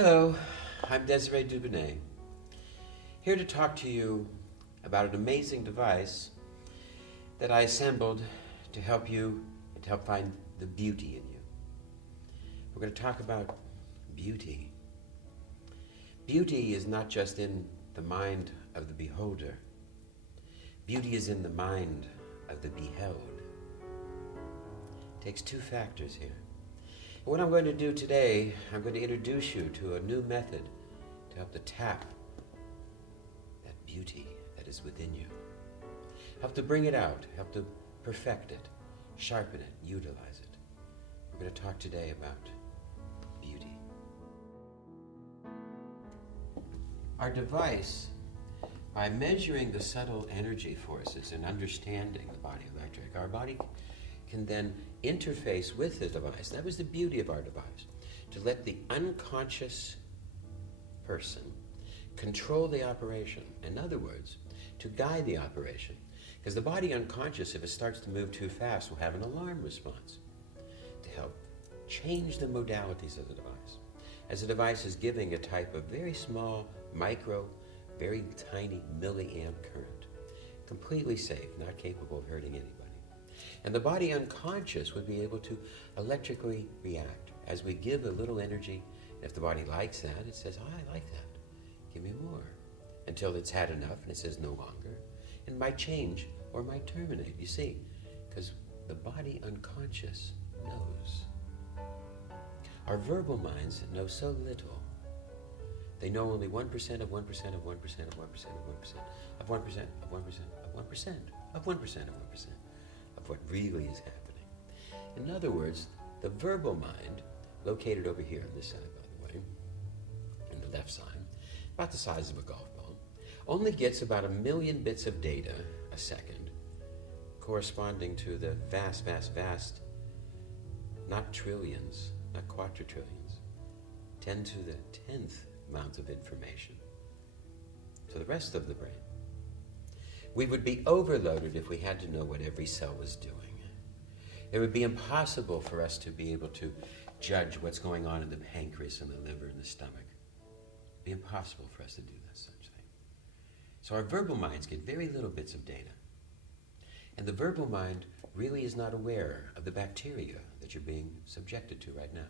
Hello, I'm Desiree Dubonnet, here to talk to you about an amazing device that I assembled to help you and to help find the beauty in you. We're going to talk about beauty. Beauty is not just in the mind of the beholder. Beauty is in the mind of the beheld. It takes two factors here. What I'm going to do today, I'm going to introduce you to a new method to help to tap that beauty that is within you. Help to bring it out, help to perfect it, sharpen it, utilize it. We're going to talk today about beauty. Our device, by measuring the subtle energy forces and understanding the body electric, our body can then interface with the device. That was the beauty of our device, to let the unconscious person control the operation. In other words, to guide the operation. Because the body unconscious, if it starts to move too fast, will have an alarm response to help change the modalities of the device. As the device is giving a type of very small, micro, very tiny milliamp current, completely safe, not capable of hurting anybody. And the body unconscious would be able to electrically react. As we give a little energy, if the body likes that, it says, oh, I like that, give me more. Until it's had enough and it says no longer. And might change or might terminate, you see, because the body unconscious knows. Our verbal minds know so little. They know only 1% of 1% of 1% of 1% of 1% of 1% of 1% of 1% of 1% of 1% of what really is happening. In other words, the verbal mind, located over here on this side, by the way, in the left side, about the size of a golf ball, only gets about 1 million bits of data a second, corresponding to the vast, vast, vast, not trillions, not quadrillions, 10 to the 10th amount of information to the rest of the brain. We would be overloaded if we had to know what every cell was doing. It would be impossible for us to be able to judge what's going on in the pancreas and the liver and the stomach. It would be impossible for us to do that such thing. So our verbal minds get very little bits of data. And the verbal mind really is not aware of the bacteria that you're being subjected to right now.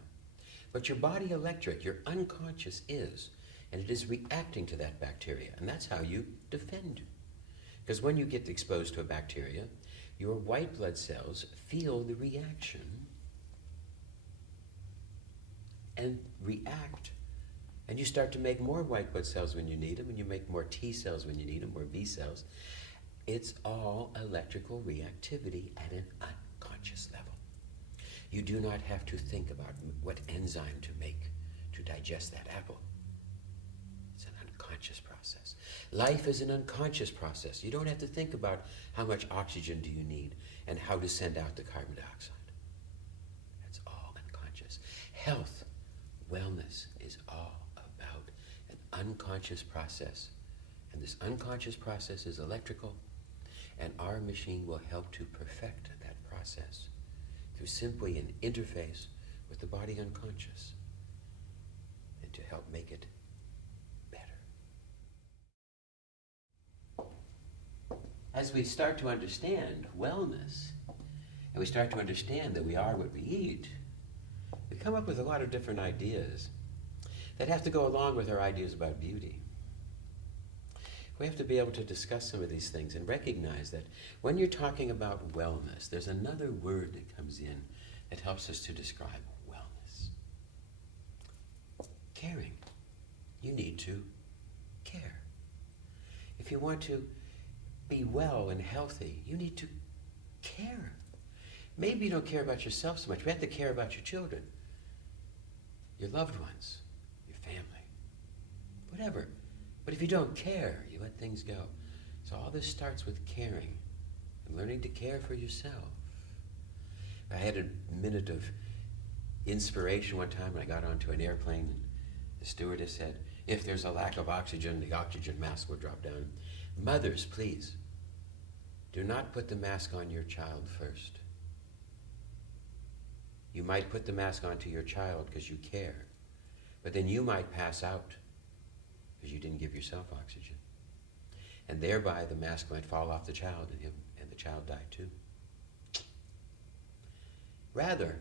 But your body electric, your unconscious is, and it is reacting to that bacteria. And that's how you defend. Because when you get exposed to a bacteria, your white blood cells feel the reaction and react. And you start to make more white blood cells when you need them, and you make more T cells when you need them, more B cells. It's all electrical reactivity at an unconscious level. You do not have to think about what enzyme to make to digest that apple. It's an unconscious process. Life is an unconscious process. You don't have to think about how much oxygen do you need and how to send out the carbon dioxide. That's all unconscious. Health, wellness is all about an unconscious process. And this unconscious process is electrical, and our machine will help to perfect that process through simply an interface with the body unconscious and to help make it better. As we start to understand wellness, and we start to understand that we are what we eat, we come up with a lot of different ideas that have to go along with our ideas about beauty. We have to be able to discuss some of these things and recognize that when you're talking about wellness, there's another word that comes in that helps us to describe wellness. Caring. You need to care. If you want to be well and healthy, you need to care. Maybe you don't care about yourself so much. We have to care about your children, your loved ones, your family, whatever. But if you don't care, you let things go. So all this starts with caring and learning to care for yourself. I had a minute of inspiration one time when I got onto an airplane, and the stewardess said, if there's a lack of oxygen, the oxygen mask will drop down. Mothers, please, do not put the mask on your child first. You might put the mask onto your child because you care, But then you might pass out because you didn't give yourself oxygen. And thereby the mask might fall off the child and the child die too. Rather,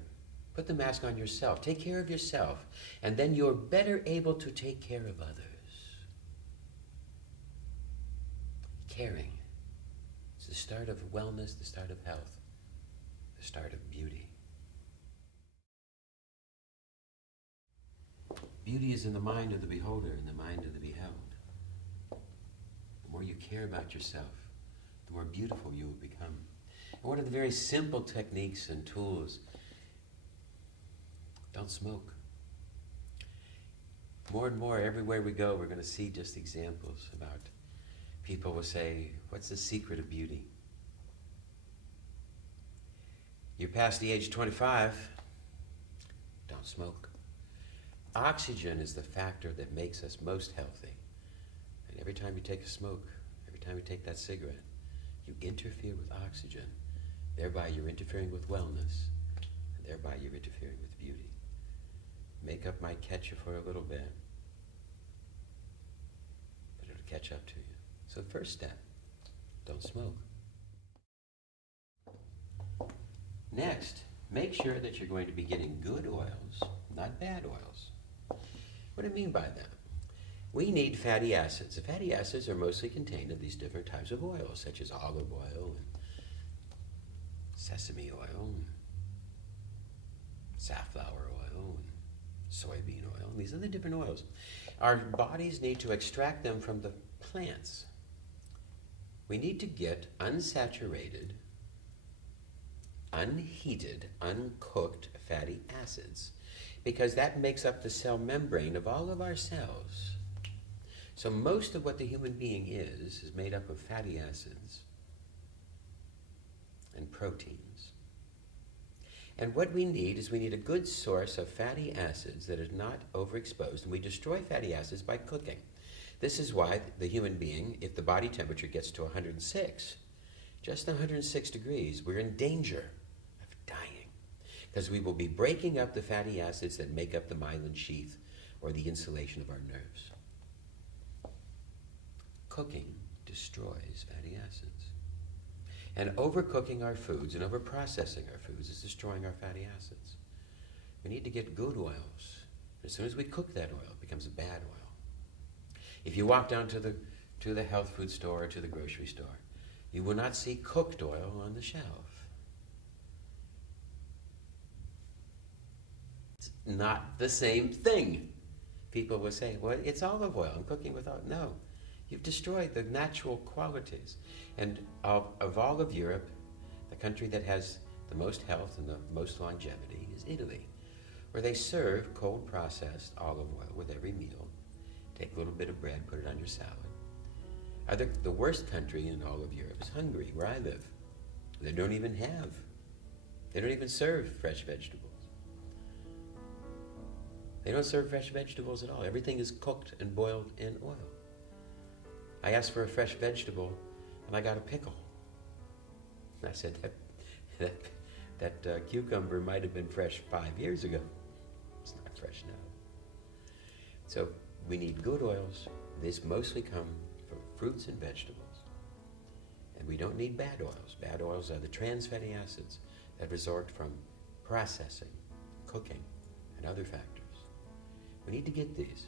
put the mask on yourself. Take care of yourself. And then you're better able to take care of others. Caring. It's the start of wellness, the start of health, the start of beauty. Beauty is in the mind of the beholder, in the mind of the beheld. The more you care about yourself, the more beautiful you will become. And one of the very simple techniques and tools, don't smoke. More and more, everywhere we go, we're going to see just examples about people will say, what's the secret of beauty? You're past the age of 25, don't smoke. Oxygen is the factor that makes us most healthy. And every time you take a smoke, every time you take that cigarette, you interfere with oxygen. Thereby you're interfering with wellness, and thereby you're interfering with beauty. Makeup might catch you for a little bit, but it'll catch up to you. So first step, don't smoke. Next, make sure that you're going to be getting good oils, not bad oils. What do I mean by that? We need fatty acids. The fatty acids are mostly contained in these different types of oils, such as olive oil and sesame oil and safflower oil and soybean oil. These are the different oils. Our bodies need to extract them from the plants. We need to get unsaturated, unheated, uncooked fatty acids, because that makes up the cell membrane of all of our cells. So most of what the human being is made up of fatty acids and proteins. And what we need is we need a good source of fatty acids that is not overexposed, and we destroy fatty acids by cooking. This is why the human being, if the body temperature gets to 106, just 106 degrees, we're in danger of dying, because we will be breaking up the fatty acids that make up the myelin sheath or the insulation of our nerves. Cooking destroys fatty acids. And overcooking our foods and overprocessing our foods is destroying our fatty acids. We need to get good oils. As soon as we cook that oil, it becomes a bad oil. If you walk down to the health food store or to the grocery store, you will not see cooked oil on the shelf. It's not the same thing. People will say, well, it's olive oil. I'm cooking with olive. No. You've destroyed the natural qualities. And of all of Europe, the country that has the most health and the most longevity is Italy, where they serve cold processed olive oil with every meal. Take a little bit of bread, put it on your salad. The worst country in all of Europe is Hungary, where I live. They don't even serve fresh vegetables. They don't serve fresh vegetables at all. Everything is cooked and boiled in oil. I asked for a fresh vegetable, and I got a pickle. And I said, that cucumber might have been fresh 5 years ago. It's not fresh now. So we need good oils. These mostly come from fruits and vegetables. And we don't need bad oils. Bad oils are the trans fatty acids that result from processing, cooking, and other factors. We need to get these.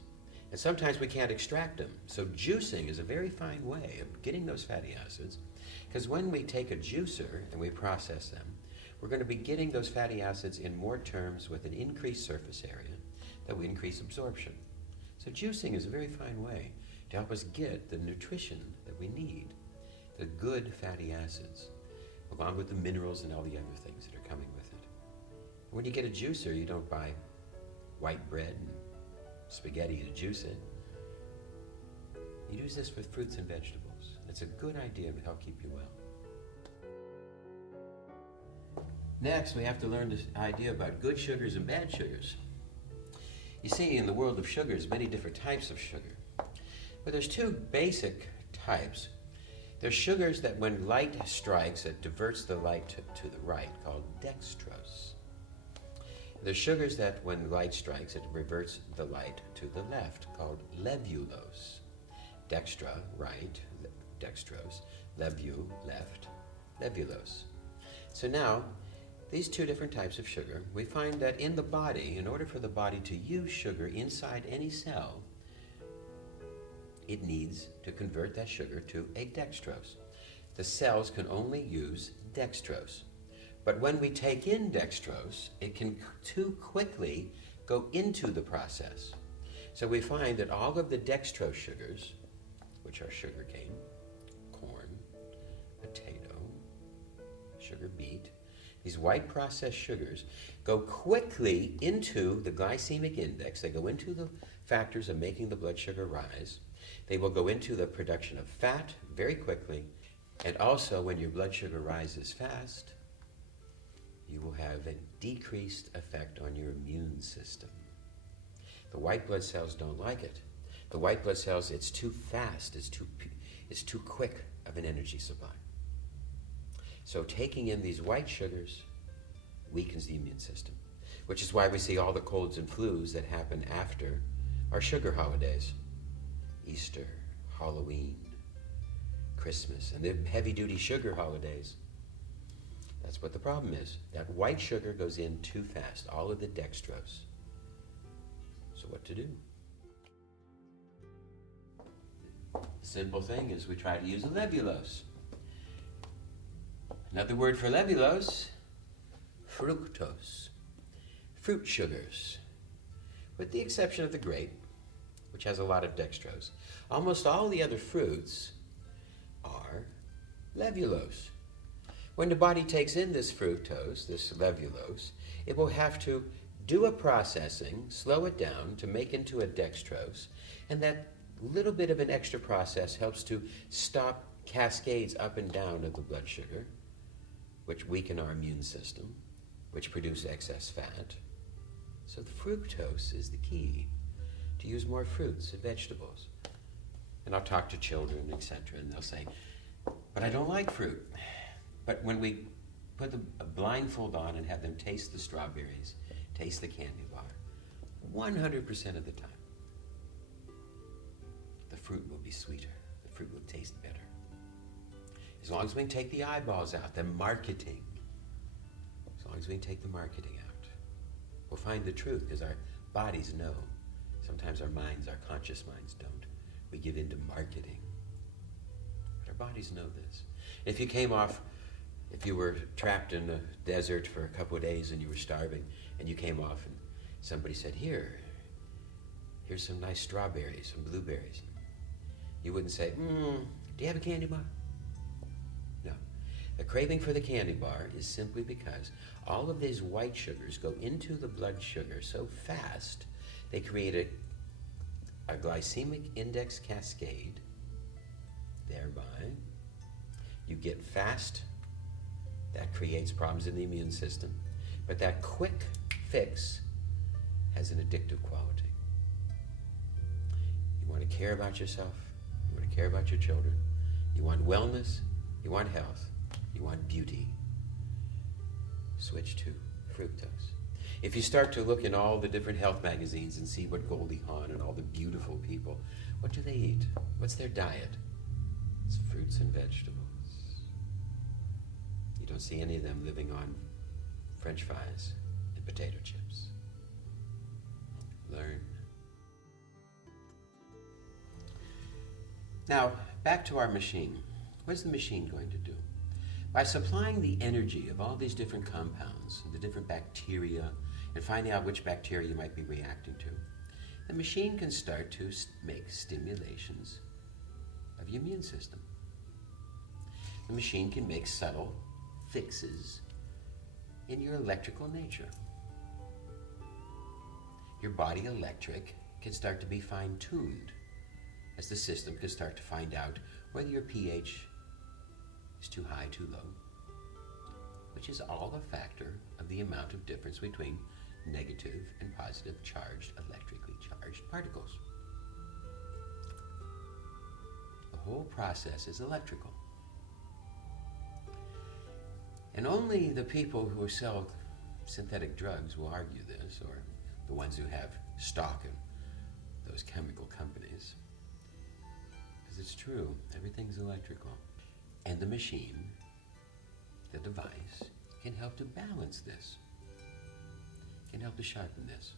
And sometimes we can't extract them. So juicing is a very fine way of getting those fatty acids, because when we take a juicer and we process them, we're going to be getting those fatty acids in more terms with an increased surface area that will increase absorption. So juicing is a very fine way to help us get the nutrition that we need, the good fatty acids, along with the minerals and all the other things that are coming with it. When you get a juicer, you don't buy white bread and spaghetti to juice it. You use this with fruits and vegetables. It's a good idea to help keep you well. Next, we have to learn this idea about good sugars and bad sugars. You see, in the world of sugars, many different types of sugar. But there's two basic types. There's sugars that when light strikes, it diverts the light to the right, called dextrose. The sugars that when light strikes, it reverts the light to the left, called levulose. Dextra, right, dextrose, levu, left, levulose. So now, these two different types of sugar, we find that in the body, in order for the body to use sugar inside any cell, it needs to convert that sugar to a dextrose. The cells can only use dextrose. But when we take in dextrose, it can too quickly go into the process. So we find that all of the dextrose sugars, which are sugarcane, corn, potato, sugar beet, these white processed sugars go quickly into the glycemic index. They go into the factors of making the blood sugar rise. They will go into the production of fat very quickly. And also, when your blood sugar rises fast, you will have a decreased effect on your immune system. The white blood cells don't like it. The white blood cells, it's too fast, it's too quick of an energy supply. So taking in these white sugars weakens the immune system, which is why we see all the colds and flus that happen after our sugar holidays. Easter, Halloween, Christmas, and the heavy-duty sugar holidays. That's what the problem is. That white sugar goes in too fast, all of the dextrose. So what to do? The simple thing is we try to use a levulose. Another word for levulose, fructose. Fruit sugars. With the exception of the grape, which has a lot of dextrose, almost all the other fruits are levulose. When the body takes in this fructose, this levulose, it will have to do a processing, slow it down to make into a dextrose, and that little bit of an extra process helps to stop cascades up and down of the blood sugar, which weaken our immune system, which produce excess fat. So the fructose is the key, to use more fruits and vegetables. And I'll talk to children, etc., and they'll say, but I don't like fruit. But when we put a blindfold on and have them taste the strawberries, taste the candy bar, 100% of the time, the fruit will be sweeter. The fruit will taste better. As long as we can take the eyeballs out, the marketing, as long as we can take the marketing out, we'll find the truth, because our bodies know. Sometimes our minds, our conscious minds don't. We give in to marketing. But our bodies know this. If you were trapped in the desert for a couple of days and you were starving, and you came off and somebody said, here's some nice strawberries, some blueberries. You wouldn't say, do you have a candy bar? No. The craving for the candy bar is simply because all of these white sugars go into the blood sugar so fast, they create a glycemic index cascade. Thereby, you get fast. That creates problems in the immune system. But that quick fix has an addictive quality. You want to care about yourself. You want to care about your children. You want wellness. You want health. You want beauty. Switch to fructose. If you start to look in all the different health magazines and see what Goldie Hawn and all the beautiful people, what do they eat? What's their diet? It's fruits and vegetables. You don't see any of them living on French fries and potato chips. Learn. Now, back to our machine. What is the machine going to do? By supplying the energy of all these different compounds and the different bacteria and finding out which bacteria you might be reacting to, the machine can start to make stimulations of your immune system. The machine can make subtle fixes in your electrical nature. Your body electric can start to be fine-tuned as the system can start to find out whether your pH is too high, too low, which is all a factor of the amount of difference between negative and positive charged, electrically charged particles. The whole process is electrical. And only the people who sell synthetic drugs will argue this, or the ones who have stock in those chemical companies. Because it's true, everything's electrical. And the machine, the device, can help to balance this, can help to sharpen this.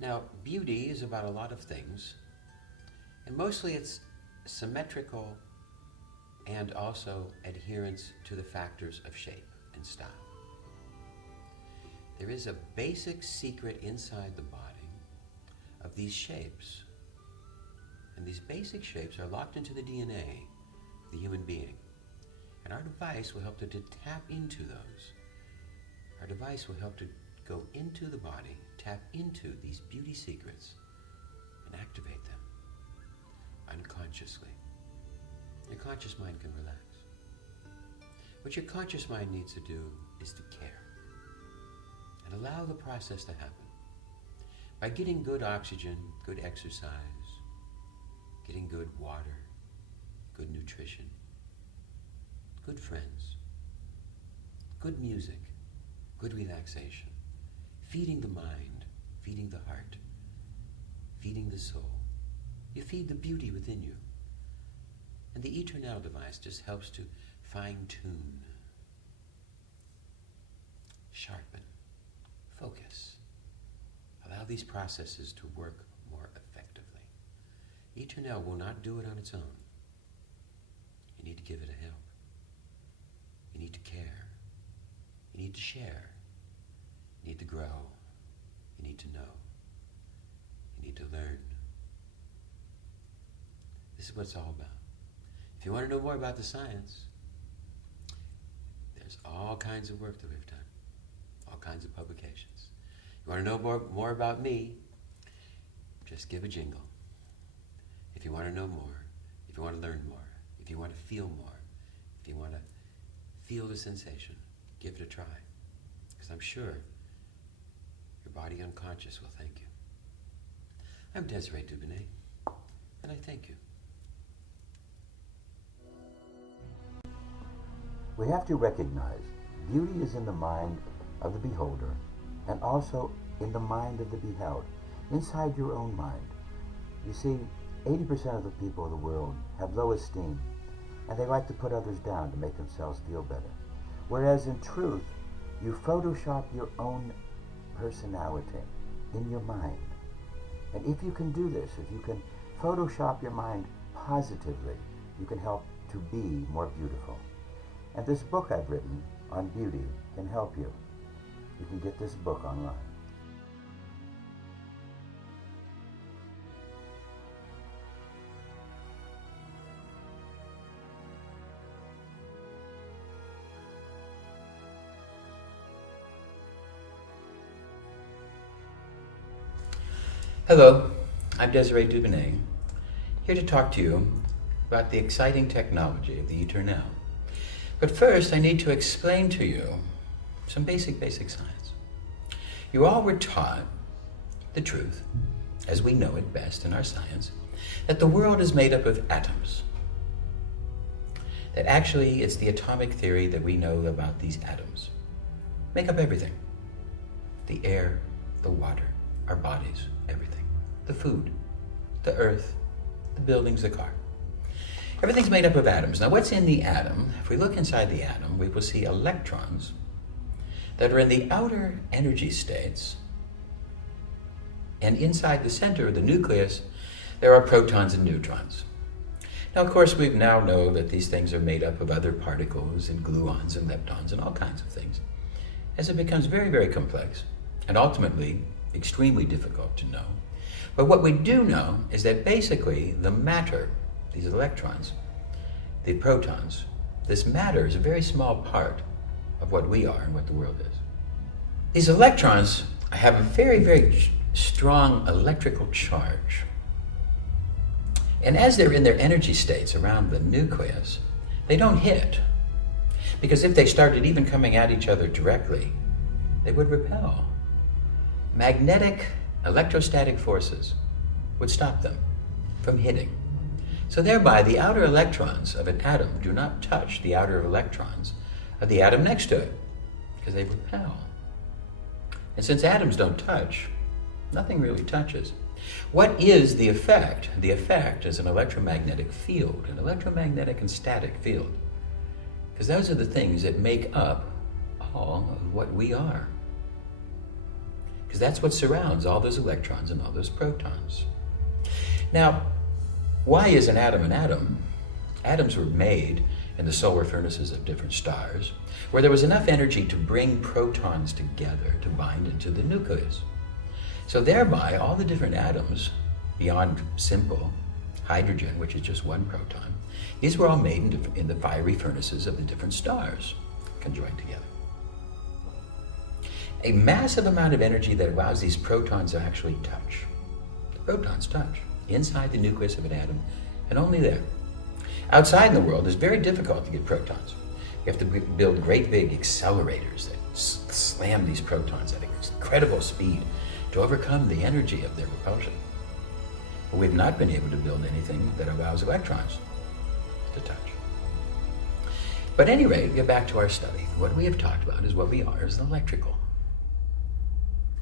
Now, beauty is about a lot of things, and mostly it's symmetrical and also adherence to the factors of shape and style. There is a basic secret inside the body of these shapes, and these basic shapes are locked into the DNA of the human being. And our device will help to tap into those. Our device will help to go into the body, tap into these beauty secrets, and activate them unconsciously. Your conscious mind can relax. What your conscious mind needs to do is to care and allow the process to happen. By getting good oxygen, good exercise, getting good water, good nutrition, good friends, good music, good relaxation, feeding the mind, feeding the heart, feeding the soul. You feed the beauty within you. And the Eternal device just helps to fine-tune, sharpen, focus, allow these processes to work more effectively. Eternal will not do it on its own. You need to give it a help. You need to care. You need to share. You need to grow. You need to know. You need to learn. This is what it's all about. If you want to know more about the science, there's all kinds of work that we've done, all kinds of publications. You want to know more about me, just give a jingle. If you want to know more, if you want to learn more, if you want to feel more, if you want to feel the sensation, give it a try. Because I'm sure your body unconscious will thank you. I'm Desiree Dubonnet, and I thank you. We have to recognize beauty is in the mind of the beholder and also in the mind of the beheld, inside your own mind. You see, 80% of the people of the world have low esteem, and they like to put others down to make themselves feel better. Whereas in truth, you Photoshop your own personality in your mind. And if you can do this, if you can Photoshop your mind positively, you can help to be more beautiful. And this book I've written on beauty can help you. You can get this book online. Hello, I'm Desiree Dubonnet, here to talk to you about the exciting technology of the Eternal. But first, I need to explain to you some basic science. You all were taught the truth, as we know it best in our science, that the world is made up of atoms. That actually it's the atomic theory that we know about these atoms. Make up everything. The air, the water, our bodies, everything. The food, the earth, the buildings, the car. Everything's made up of atoms. Now what's in the atom? If we look inside the atom, we will see electrons that are in the outer energy states, and inside the center of the nucleus, there are protons and neutrons. Now, of course, we now know that these things are made up of other particles and gluons and leptons and all kinds of things, as it becomes very, very complex and ultimately extremely difficult to know. But what we do know is that basically the matter, these electrons, the protons, this matter is a very small part of what we are and what the world is. These electrons have a very, very strong electrical charge. And as they're in their energy states around the nucleus, they don't hit. Because if they started even coming at each other directly, they would repel. Magnetic electrostatic forces would stop them from hitting. So thereby, the outer electrons of an atom do not touch the outer electrons of the atom next to it. because they repel. And since atoms don't touch, nothing really touches. What is the effect? The effect is an electromagnetic field, an electromagnetic and static field. Because those are the things that make up all of what we are. Because that's what surrounds all those electrons and all those protons. Now, why is an atom an atom? Atoms were made in the solar furnaces of different stars, where there was enough energy to bring protons together to bind into the nucleus. So thereby, all the different atoms, beyond simple hydrogen, which is just one proton, these were all made in the fiery furnaces of the different stars, conjoined together. A massive amount of energy that allows these protons to actually touch. The protons touch inside the nucleus of an atom, and only there. Outside in the world, it's very difficult to get protons. You have to build great big accelerators that slam these protons at incredible speed to overcome the energy of their repulsion. But we've not been able to build anything that allows electrons to touch. But at any rate, get back to our study. What we have talked about is what we are is electrical.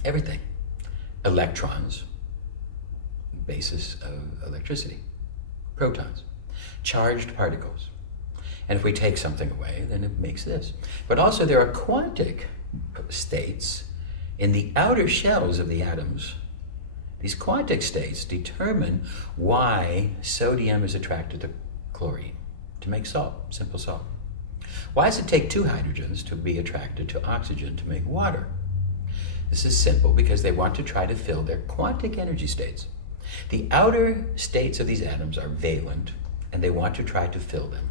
Everything. Electrons, basis of electricity. Protons, charged particles. And if we take something away, then it makes this. But also there are quantic states in the outer shells of the atoms. These quantic states determine why sodium is attracted to chlorine, to make salt, simple salt. Why does it take two hydrogens to be attracted to oxygen to make water? This is simple because they want to try to fill their quantic energy states. The outer states of these atoms are valent, and they want to try to fill them.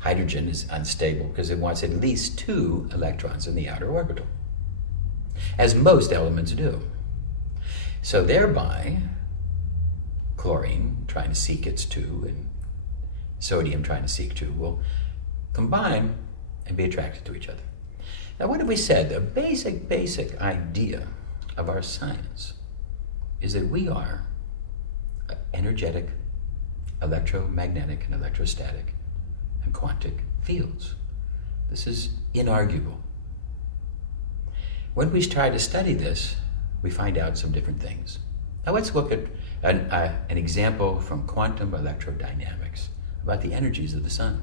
Hydrogen is unstable because it wants at least 2 electrons in the outer orbital, as most elements do. So thereby, chlorine trying to seek its 2 and sodium trying to seek 2 will combine and be attracted to each other. Now what have we said? The basic idea of our science is that we are energetic, electromagnetic, and electrostatic, and quantic fields. This is inarguable. When we try to study this, we find out some different things. Now let's look at an example from quantum electrodynamics about the energies of the sun.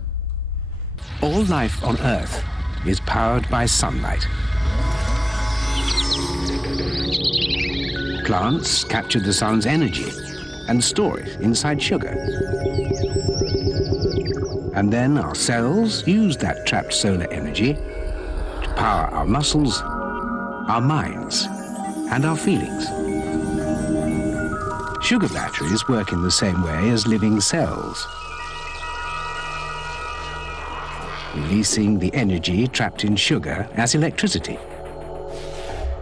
All life on Earth is powered by sunlight. Plants capture the sun's energy and store it inside sugar. And then our cells use that trapped solar energy to power our muscles, our minds, and our feelings. Sugar batteries work in the same way as living cells, releasing the energy trapped in sugar as electricity.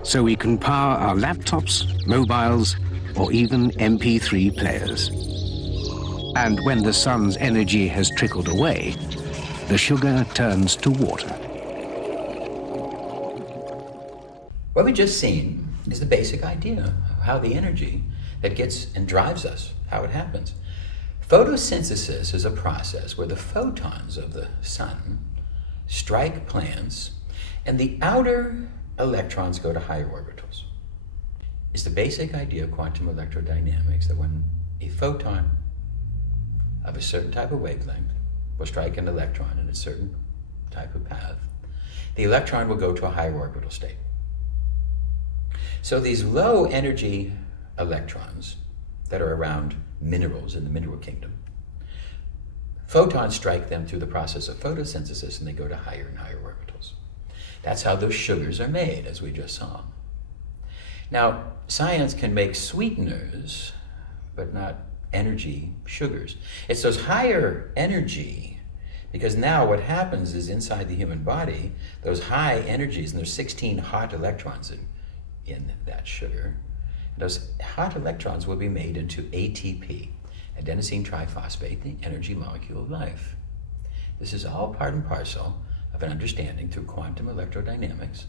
So we can power our laptops, mobiles, or even MP3 players. And when the sun's energy has trickled away, the sugar turns to water. What we've just seen is the basic idea of how the energy that gets and drives us, how it happens. Photosynthesis is a process where the photons of the sun strike plants and the outer electrons go to higher orbitals. It's the basic idea of quantum electrodynamics that when a photon of a certain type of wavelength will strike an electron in a certain type of path, the electron will go to a higher orbital state. So these low energy electrons that are around minerals in the mineral kingdom, photons strike them through the process of photosynthesis and they go to higher and higher orbitals. That's how those sugars are made, as we just saw. Now, science can make sweeteners, but not energy sugars. It's those higher energy, because now what happens is inside the human body, those high energies, and there's 16 hot electrons in that sugar, those hot electrons will be made into ATP, adenosine triphosphate, the energy molecule of life. This is all part and parcel of an understanding through quantum electrodynamics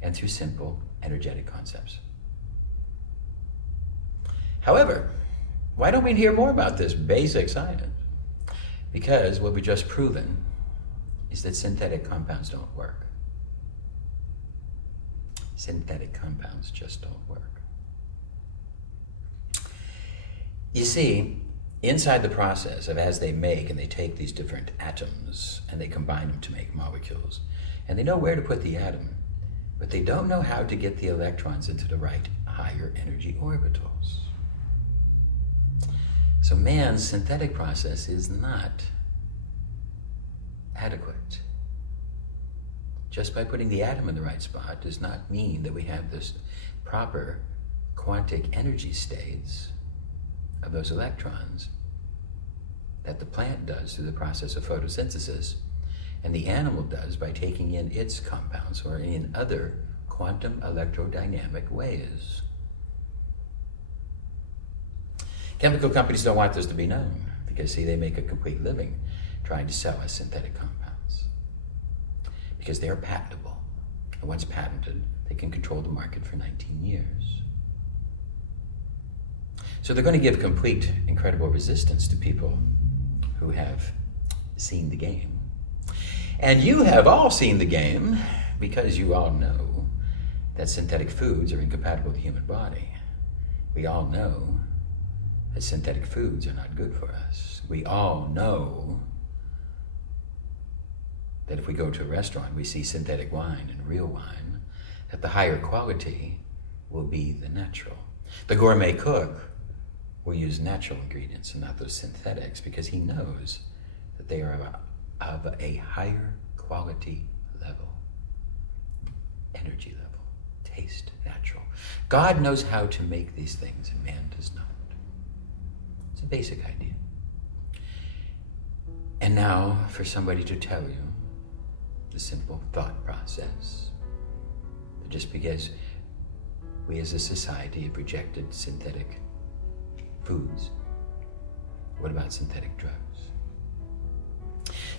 and through simple energetic concepts. However, why don't we hear more about this basic science? Because what we've just proven is that synthetic compounds don't work. Synthetic compounds just don't work. You see, inside the process of as they make and they take these different atoms and they combine them to make molecules, and they know where to put the atom, but they don't know how to get the electrons into the right higher energy orbitals. So man's synthetic process is not adequate. Just by putting the atom in the right spot does not mean that we have this proper quantic energy states of those electrons that the plant does through the process of photosynthesis and the animal does by taking in its compounds or in other quantum electrodynamic ways. Chemical companies don't want this to be known because, see, they make a complete living trying to sell us synthetic compounds because they are patentable. And once patented, they can control the market for 19 years. So they're going to give complete, incredible resistance to people who have seen the game. And you have all seen the game because you all know that synthetic foods are incompatible with the human body. We all know that synthetic foods are not good for us. We all know that if we go to a restaurant, we see synthetic wine and real wine, that the higher quality will be the natural. The gourmet cook will use natural ingredients and not those synthetics because he knows that they are of a higher quality level, energy level, taste natural. God knows how to make these things and man does not. It's a basic idea. And now for somebody to tell you the simple thought process that just because we as a society have rejected synthetic foods, what about synthetic drugs?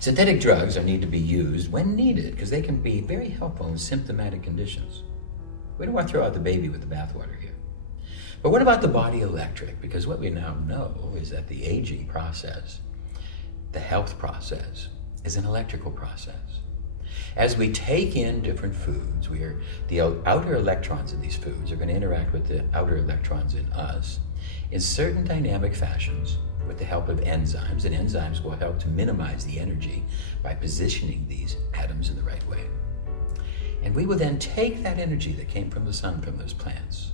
Synthetic drugs need to be used when needed because they can be very helpful in symptomatic conditions. We don't want to throw out the baby with the bathwater here. But what about the body electric? Because what we now know is that the aging process, the health process, is an electrical process. As we take in different foods, the outer electrons in these foods are going to interact with the outer electrons in us in certain dynamic fashions with the help of enzymes, and enzymes will help to minimize the energy by positioning these atoms in the right way. And we will then take that energy that came from the sun, from those plants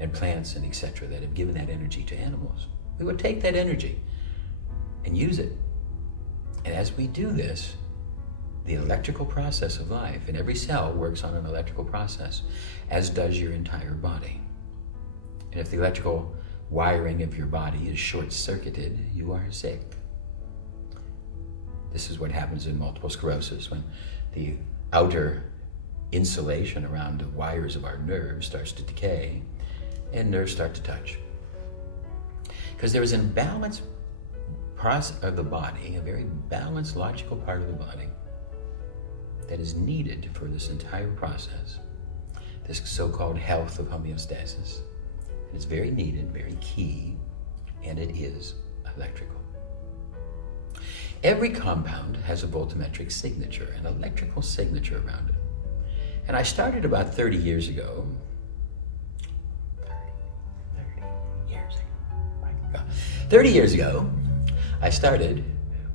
and etc. that have given that energy to animals. We will take that energy and use it. And as we do this, the electrical process of life, and every cell works on an electrical process, as does your entire body. And if the electrical wiring of your body is short-circuited, you are sick. This is what happens in multiple sclerosis when the outer insulation around the wires of our nerves starts to decay and nerves start to touch. Because there is an imbalanced process of the body, a very balanced logical part of the body that is needed for this entire process, this so-called health of homeostasis. It's very needed, very key, and it is electrical. Every compound has a voltammetric signature, an electrical signature around it. And I started about 30 years ago. 30 years ago, I started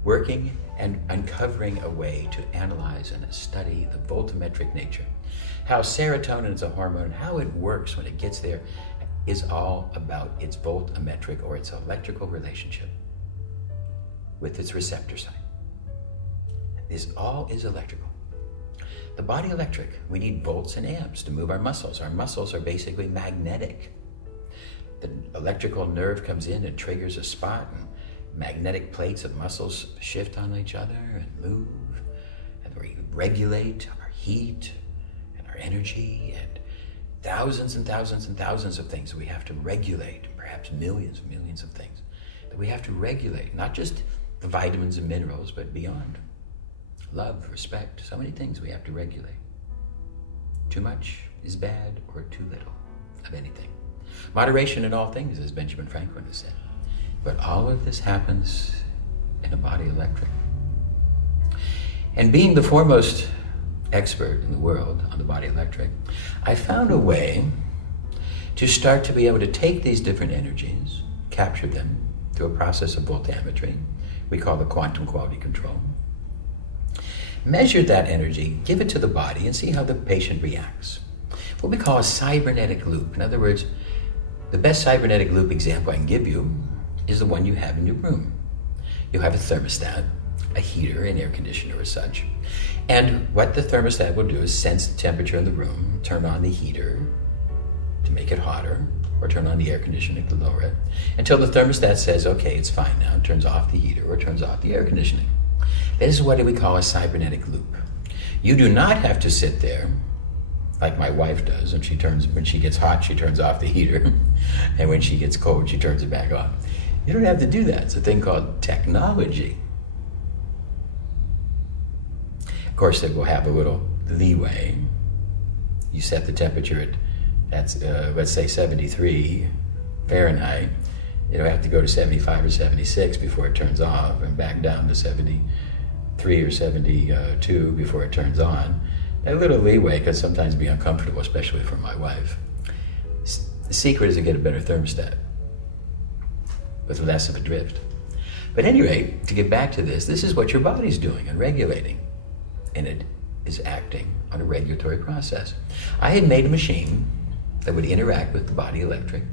working and uncovering a way to analyze and study the voltammetric nature. How serotonin is a hormone, how it works when it gets there, is all about its voltammetric or its electrical relationship with its receptor site. This all is electrical. The body electric, we need volts and amps to move our muscles. Our muscles are basically magnetic. The electrical nerve comes in and triggers a spot, and magnetic plates of muscles shift on each other and move, and we regulate our heat and our energy and thousands and thousands and thousands of things that we have to regulate, perhaps millions and millions of things that we have to regulate, not just the vitamins and minerals, but beyond. Love, respect, so many things we have to regulate. Too much is bad or too little of anything. Moderation in all things, as Benjamin Franklin has said. But all of this happens in a body electric. And being the foremost expert in the world on the body electric, I found a way to start to be able to take these different energies, capture them through a process of voltammetry, we call the quantum quality control, measure that energy, give it to the body, and see how the patient reacts. What we call a cybernetic loop. In other words, the best cybernetic loop example I can give you is the one you have in your room. You'll have a thermostat, a heater, an air conditioner or such. And what the thermostat will do is sense the temperature in the room, turn on the heater to make it hotter, or turn on the air conditioning to lower it, until the thermostat says, okay, it's fine now, and turns off the heater or turns off the air conditioning. This is what we call a cybernetic loop. You do not have to sit there like my wife does. When she gets hot, she turns off the heater. And when she gets cold, she turns it back on. You don't have to do that. It's a thing called technology. Of course, it will have a little leeway. You set the temperature at, let's say 73 Fahrenheit. It'll have to go to 75 or 76 before it turns off, and back down to 73 or 72 before it turns on. A little leeway can sometimes be uncomfortable, especially for my wife. The secret is to get a better thermostat with less of a drift. But at any rate, to get back to this is what your body's doing and regulating. And it is acting on a regulatory process. I had made a machine that would interact with the body electric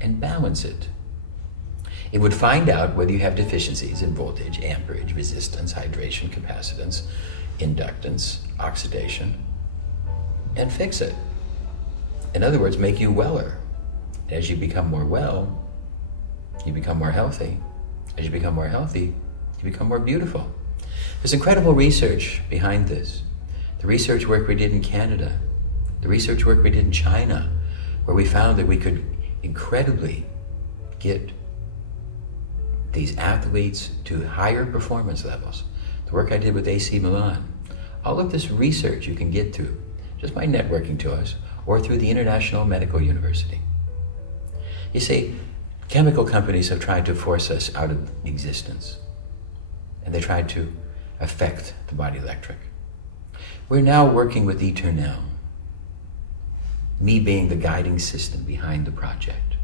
and balance it. It would find out whether you have deficiencies in voltage, amperage, resistance, hydration, capacitance, inductance, oxidation, and fix it. In other words, make you weller. As you become more well, you become more healthy. As you become more healthy, you become more beautiful. There's incredible research behind this. The research work we did in Canada, the research work we did in China, where we found that we could incredibly get these athletes to higher performance levels. The work I did with AC Milan. All of this research you can get to just by networking to us or through the International Medical University. You see, chemical companies have tried to force us out of existence, and they tried to affect the body electric. We're now working with Eternel, me being the guiding system behind the project,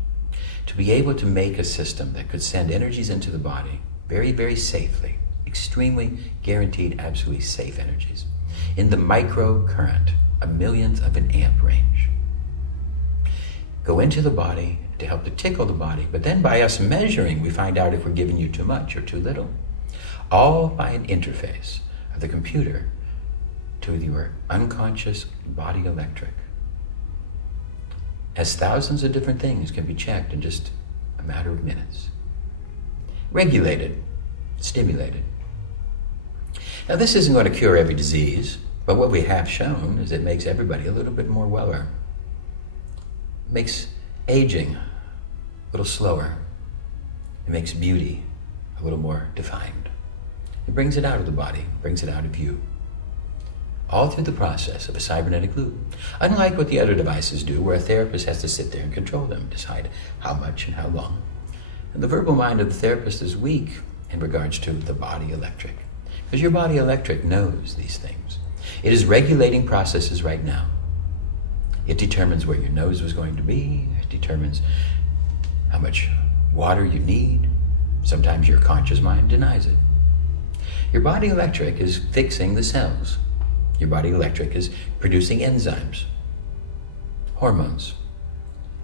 to be able to make a system that could send energies into the body very, very safely, extremely guaranteed, absolutely safe energies, in the microcurrent, a millionth of an amp range. Go into the body to help to tickle the body, but then by us measuring, we find out if we're giving you too much or too little. All by an interface of the computer to your unconscious body electric. As thousands of different things can be checked in just a matter of minutes. Regulated, stimulated. Now this isn't going to cure every disease, but what we have shown is it makes everybody a little bit more weller. It makes aging a little slower. It makes beauty a little more defined. It brings it out of the body, brings it out of you. All through the process of a cybernetic loop. Unlike what the other devices do, where a therapist has to sit there and control them, decide how much and how long. And the verbal mind of the therapist is weak in regards to the body electric. Because your body electric knows these things. It is regulating processes right now. It determines where your nose was going to be. It determines how much water you need. Sometimes your conscious mind denies it. Your body electric is fixing the cells. Your body electric is producing enzymes, hormones,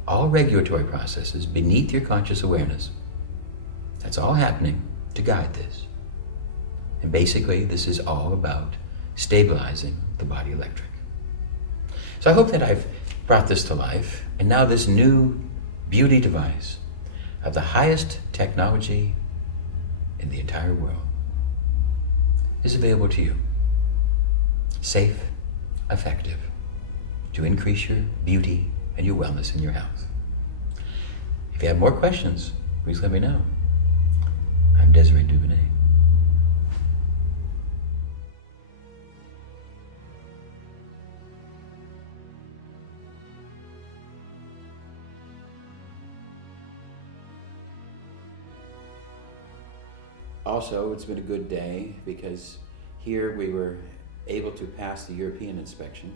all regulatory processes beneath your conscious awareness. That's all happening to guide this. And basically, this is all about stabilizing the body electric. So I hope that I've brought this to life, and now this new beauty device of the highest technology in the entire world is available to you. Safe, effective, to increase your beauty and your wellness and your health. If you have more questions, please let me know. I'm Desiree Dubonnet. Also, it's been a good day because Here we were able to pass the European inspection,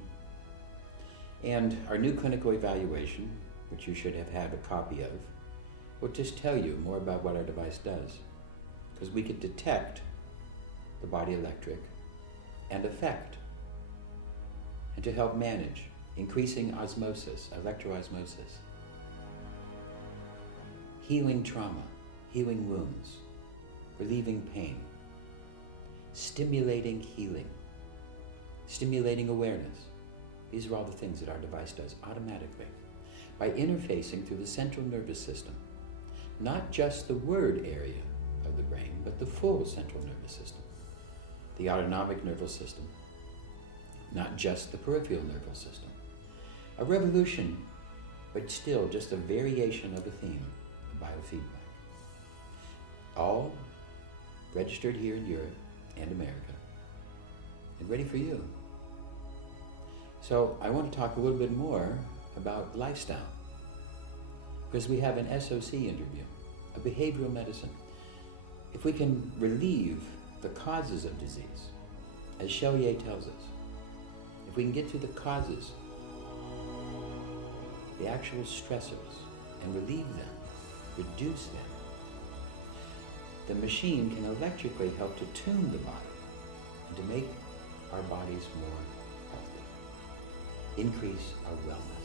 and our new clinical evaluation, which you should have had a copy of, will just tell you more about what our device does, because we could detect the body electric and effect, and to help manage increasing osmosis, electroosmosis, healing trauma, healing wounds, relieving pain, stimulating healing, stimulating awareness. These are all the things that our device does automatically by interfacing through the central nervous system. Not just the word area of the brain, but the full central nervous system. The autonomic nervous system, not just the peripheral nervous system. A revolution, but still just a variation of a theme of biofeedback. All registered here in Europe and America, and ready for you. So I want to talk a little bit more about lifestyle, because we have an SOC interview, a behavioral medicine. If we can relieve the causes of disease, as Chelier tells us, if we can get to the causes, the actual stressors, and relieve them, reduce them, the machine can electrically help to tune the body and to make our bodies more healthy, increase our wellness.